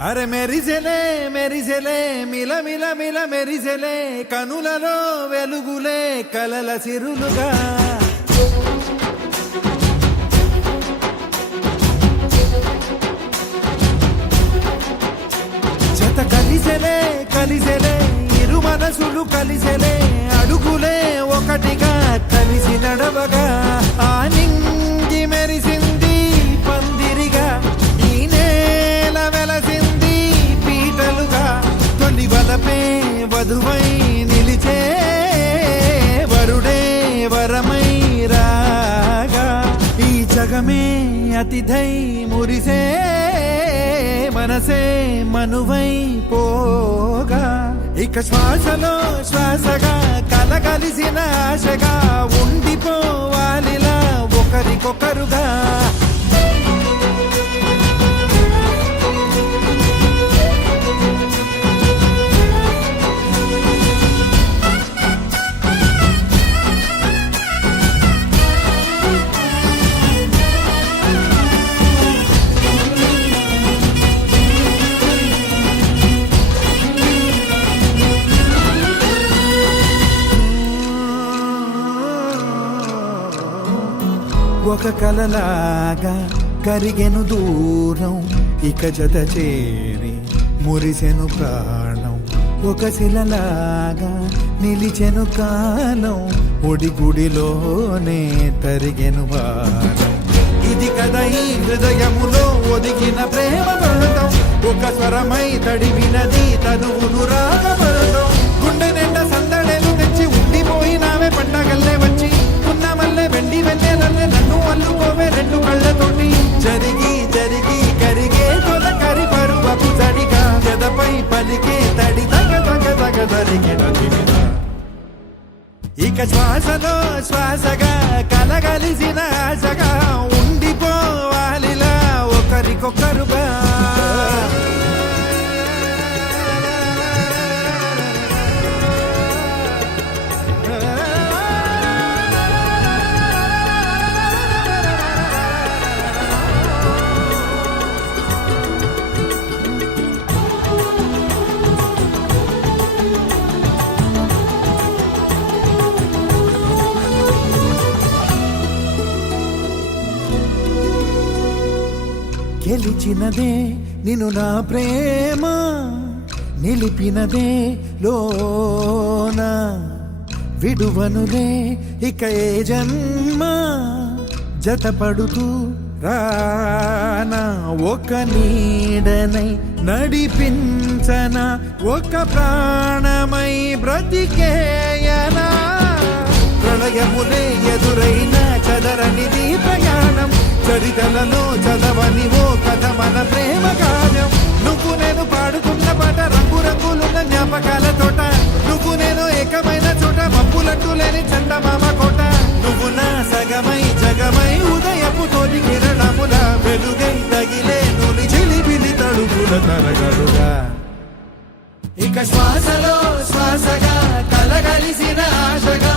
అరే మెరిసెలే మెరిసెలే మిల మిల మిల మెరిసెలే కనులలో వెలుగులే కలల సిరులుగా జత కలిసెలే కలిసెలే ఇరు మనసులు కలిసెలే అడుగులే ఒకటిగా కలిసి నడవగా ఆ నింగి మెరిసింది పందిరిగా ఈ నేల వెలసింది పీటలుగా తొలి వలపే వధువై నిలిచే వరుడే వరమై రాగా ఈ జగమే అతిథై మురిసే మనసే మనువై పోగా ఇక శ్వాసలో శ్వాసగా కలగలిసిన ఆశగా ఉండిపోవాలిలా ఒకరికొకరుగా ఒక కలలాగా కరిగెను దూరం ఇక జత చేరి మురిసెను ప్రాణం ఒక శిలలాగా నిలిచెను కాలం ఒడిగుడిలోనే తరిగెను వారం ఇది కదా ఈ హృదయములో ఒదిగిన ప్రేమ పర్వతం ఒక స్వరమై తడివినది తనువును రాగపడతాం గుండె నిండా సందడేలు తెచ్చి ఉండిపోయినావే పండగల్లే వచ్చి మల్లె వెండి వెన్నెలల్లే నన్ను అల్లుకోవే రెండు కళ్ళతోటి జరిగి జరిగి కరిగే తొలకరి పరువపు తడిగా గదపై పలికే తడి తగ తగ తగ తరిగిన ఇక శ్వాసలో శ్వాసగా కలగలిసిన ఆశగా ఉండిపోవాలిలా ఒకరికొకరుగా గెలిచినదే నిన్ను నా ప్రేమ నిలిపినదే లోన విడువనులే ఇక ఏ జన్మ జతపడుతూ రానా ఒక నీడనై నడిపించన ఒక ప్రాణమై బ్రతికేయనా ప్రళయములే ఎదురైన చదరనిది ప్రయాణం చరితలలో చదవని ఓ కథ మన ప్రేమ కావ్యం నువ్వు నేను పాడుతున్న పాట రంగు రంగులున్న జ్ఞాపకాల తోట నువ్వు నేను ఏకమైన చోట మబ్బులట్టు లేని చందమామ కోట నువ్వు నా సగమై జగమై ఉదయపు తోటి కిరణముల వెలుగై తగిలే నులి చిలిపిలి తడుపుల తరగలుగా ఇక శ్వాసలో శ్వాసగా కలగలిసిన ఆశగా